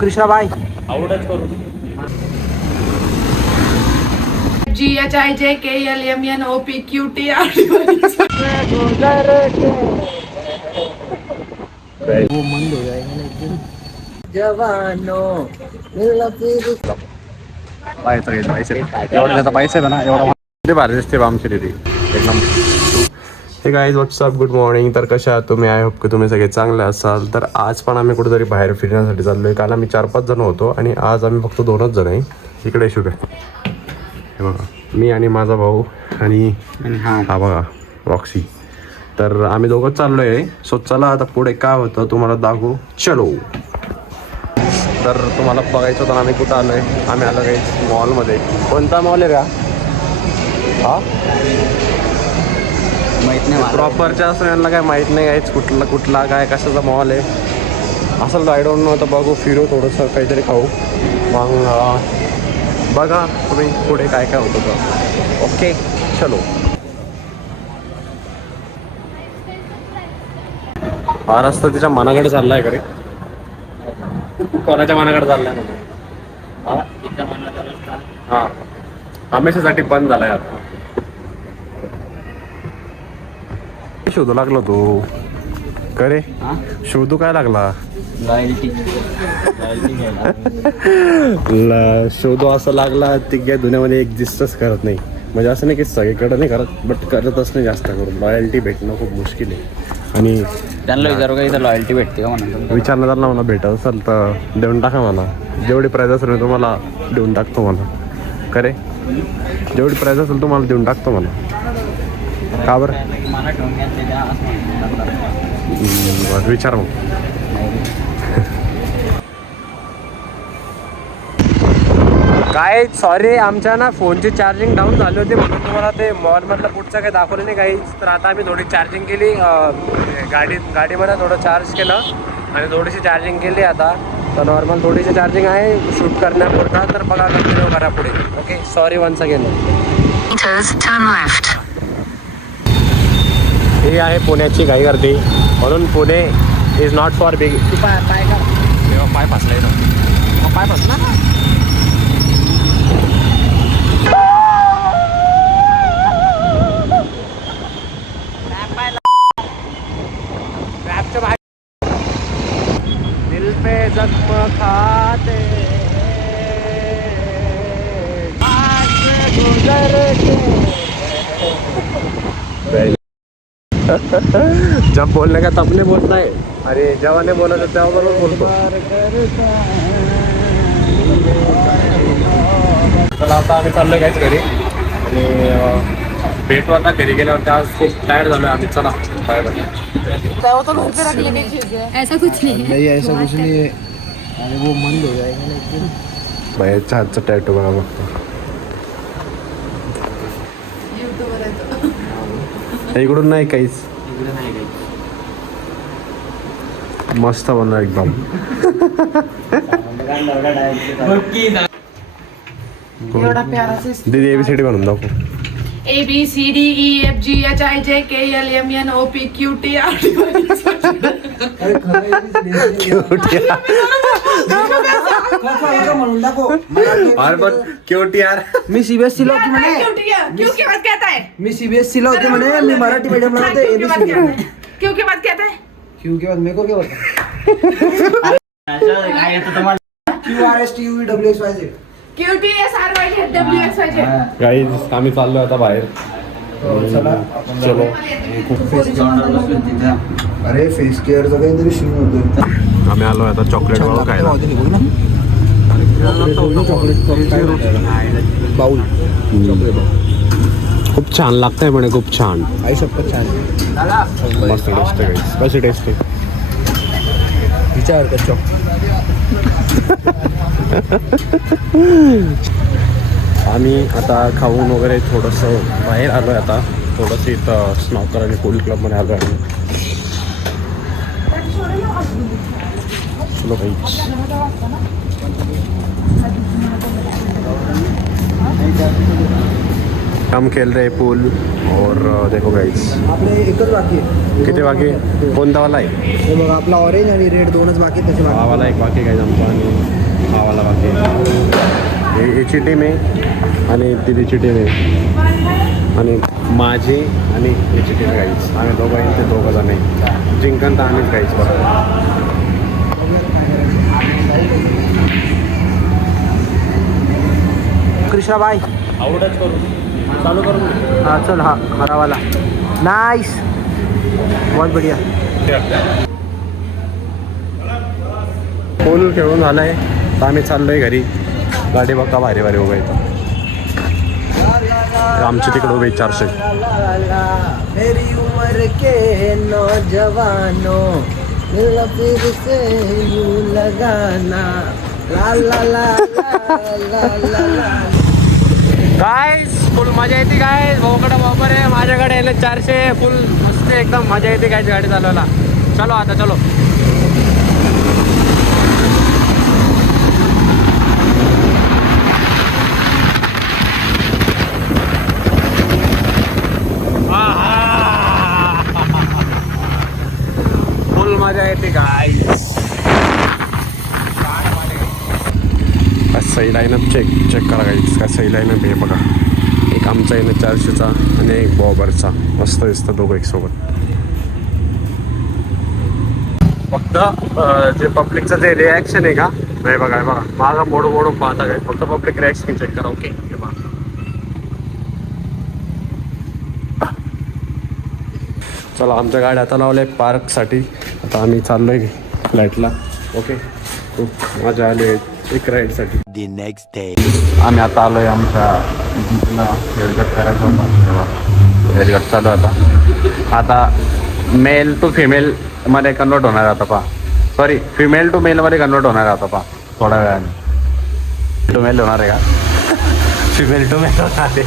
कृष्णाबाई आवडच करू GHIJKLMNOPQTR वो मंद हो जाएगा लेकिन जवानों एवढा पैसे ना एवढा भारी दिसते आमची दिदी एकदम. हे गाईज व्हॉट्सअप गुड मॉर्निंग. तर कशा आहात तुम्ही? आय होप की तुम्ही सगळे चांगले असाल. तर आज पण आम्ही कुठेतरी बाहेर फिरण्यासाठी चाललो आहे. काल आम्ही 4-5 जण होतो आणि आज आम्ही फक्त 2च जण आहे. इकडे शुभ आहे हे बघा, मी आणि माझा भाऊ आणि हा बघा रॉक्सी. तर आम्ही दोघंच चाललो आहे. सो चला आता पुढे काय होतं तुम्हाला दाखवू. चलो. तर तुम्हाला बघायचं होतं आम्ही कुठं आलो आहे. आम्ही आलो काही मॉलमध्ये. कोणता मॉल आहे का हा? माहित नाही प्रॉपरच्या असं यांना काय माहीत नाही आहे कुठला काय कशाचा मॉल आहे असेल तर आय डोंट नो. आता बघू फिरू थोडंसं काहीतरी खाऊ मग बघा तुम्ही पुढे काय काय होतं तर. ओके चलो. हा रस्ता तिच्या मनाकडे चाललाय का रे? कोणाच्या मनाकडे चाललाय हा हमेशासाठी बंद झालाय आता. शोधू लागला तू करे शोधू काय लागला शोधू असं लागला ती काय दुनियामध्ये एक्झिस्टच करत नाही. म्हणजे असं नाही की सगळीकडे नाही करत बट करतच नाही जास्त करून. लॉयल्टी भेटणं खूप मुश्किल आहे. आणि त्यांना विचारू का इथं लॉयल्टी भेटते का म्हणा? विचारणं त्यांना म्हणा भेटत असेल तर देऊन टाका म्हणा. जेवढी प्राईज असेल मी तुम्हाला देऊन टाकतो म्हणा. करे जेवढी प्राईज असेल तुम्हाला देऊन टाकतो म्हणा. का बरं विचार मग. काय सॉरी आमच्या ना फोनची चार्जिंग डाऊन झाली होती म्हणून तुम्हाला ते मॉलमधलं पुढचं काही दाखवलं नाही काही. तर आता आम्ही थोडी चार्जिंग केली गाडीमध्ये थोडं चार्ज केलं आणि थोडीशी चार्जिंग केली आता. तर नॉर्मल थोडीशी चार्जिंग आहे शूट करण्यापुरता. तर बघा कंटिन्यू करा पुढे. Okay sorry once again. ही आहे पुण्याची घाई गर्दी म्हणून Pune is not for big. पाय का पाय फसलाय ना पाय फसला ना. दिल पे जख्म खाते जब बोलने का तब नहीं बोलता है. अरे जेव्हा नाही बोलायचं तेव्हा बरोबर बोलतो. तर आता आम्ही चाललोय काहीच घरी आणि भेटू आता घरी गेल्यावर त्या आज खूप टायर्ड झालोय आम्ही. चला बाय बाय. ऐसा कुछ नहीं है. नहीं ऐसा कुछ नहीं है. अरे वो मंद हो जाएगा लेकिन बाहेरच्या हातचा टॅटू बघा बघतो. इकडून नाही काहीच मस्त बनलं एकदम. दीदी ABCD बनवून दाखव. ABCDEFGHIJKLMNOPQTR अरे पण क्यूट यार. मी CBSE ला होती म्हणे. क्यों की बात कहता है? मी CBSE ला होती म्हणे. मी मराठी मीडियम ला होते. क्यों की बात कहता है? क्यों की बात कहता है? क्यों के बाद मेरे को क्या बता. QRSTUVWXYZ QTSRYZWXYZ. गाईज आम्ही चाललो आता बाहेर. चलो. अरे फेस केअरचा काहीतरी सीन होतो. आम्ही आलो आता चॉकलेट बाउल खायला. बाउल खूप छान लागतंय म्हणे खूप छान. आई शपथ छान मस्त टेस्ट आहे. कशी टेस्ट आहे विचार कर चॉक. आम्ही आता खाऊन वगैरे थोडंसं बाहेर आलो आहे. आता थोडंसं इथं स्नॉकर आणि पूल क्लबमध्ये आलो आहे. चलो भाई. हम खेल रहे पूल और देखो गाइस आपले एकच बाकी आहे. किती बाकी आहे? कोणता वाला आहे? हे बघा आपला ऑरेंज आणि रेड दोनच बाकी आहेत, त्याचे हा बाकी. वाला एक बाकी गाइस आमचा आणि हा वाला बाकी आहे. याची टीम आहे आणि तिची टीम आहे आणि माझी आणि याची टीम गाईच. आम्ही दोघं आहे, ते दोघं जण आहे. जिंकन तर आम्हीच गाईच बरोबर. कृष्णाबाई आवडच करू चालू करू. हा चल, हा हरावाला नाईस, बहुत बढिया. पूल खेळून झालाय तर आम्ही चाललोय घरी. गाडी बघा भारी भारी उभं इथं. आमच्या तिकडे उभे 400. मेरी उम्र के नौजवानो मिल फिर से यूं लगाना ला ला ला ला ला ला. काय फुल मजा येते काय भाऊकडे वापर आहे. माझ्याकडे आहे 400 फुल मस्त एकदम मजा येते काय गाडी चालवायला. चलो आता चलो. फुल मजा येते काय. सही लाईनअप चेक करा गाईस. काय सही लाईनअप आहे बघा. एक आमचा आहे 400चा आणि एक बॉबरचा. मस्त दिसतं दोघं एक सोबत. फक्त जे पब्लिकचं जे रिॲक्शन आहे का नाही बघा बघा मागं मोडून मोडून पाहता काय. फक्त पब्लिक रिॲक्शन चेक करा. ओके चला आमच्या गाड्या आता लावल्या पार्कसाठी. आता आम्ही चाललोय फ्लॅटला. ओके खूप मजा आली एक राईडसाठी. The next day. आम्ही आता आलोय आमच्या हेअरकट करायचं होता. हेअरकट चालू आता मेल टू फिमेल मध्ये कन्वर्ट होणार आता पहा. सॉरी फिमेल टू मेल मध्ये कन्वर्ट होणार आता पहा थोड्या वेळाने. टू मेल होणार आहे का? फिमेल टू मेल होणार आहे.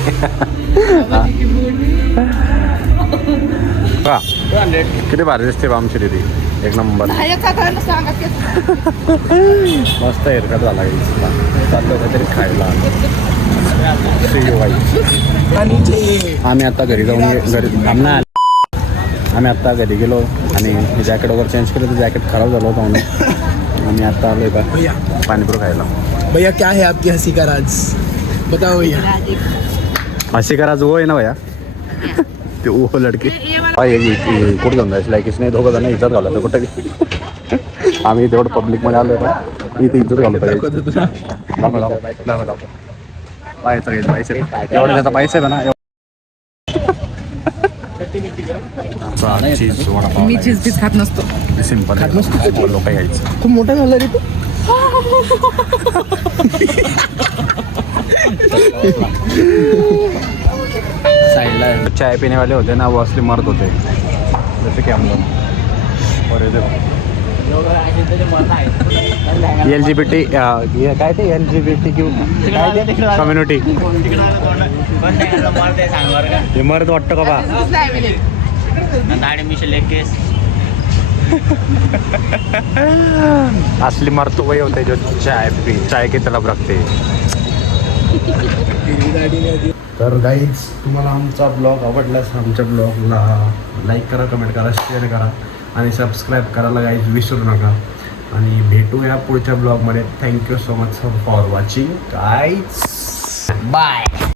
किती भारी दिसते बा आमची दिदी. एक नंबर मस्त हेअरकट झाला. चाललो काहीतरी खायला. आम्ही आता घरी जाऊन घरी थांबणार. आम्ही आत्ता घरी गेलो आणि जॅकेट वगैरे चेंज केलं तर जॅकेट खराब झालं होतं म्हणून आम्ही आत्ता आलो का पाणीपुरी खायला. भैया क्या है आपकी हंसी का राज, बताओ भैया. हसी का राज वो आहे ना भैया. ते वो लडकी कुठं जाऊन जायचं लाईक नाही. दोघं जण इज्जत घालतो कुठं. आम्ही तेवढं पब्लिकमध्ये आलो का इथे इज्जत घालतो. पैसे एवढे त्याचा पैसे आहे ना. चीज वडापाव मी चीज बीज खात नसतो. सिंपल लोक यायचं. खूप मोठा झाला रे तू. साइडला चाय पिणे वाले होते ना वो असली मर्द होते जैसे कि हम लोग. और LGBT काय ते LGBT कम्युनिटी हे मर्द वाटतं का बा. असली मर्द तो वही होते जो चाय की तलब रखते. तर गाईज तुम्हाला आमचा ब्लॉग आवडलास आमच्या ब्लॉगला लाईक करा, कमेंट करा, शेअर करा आणि सबस्क्राईब करायला गाईज विसरू नका. आणि भेटूया पुढच्या ब्लॉगमध्ये. Thank you so much for watching guys. Bye.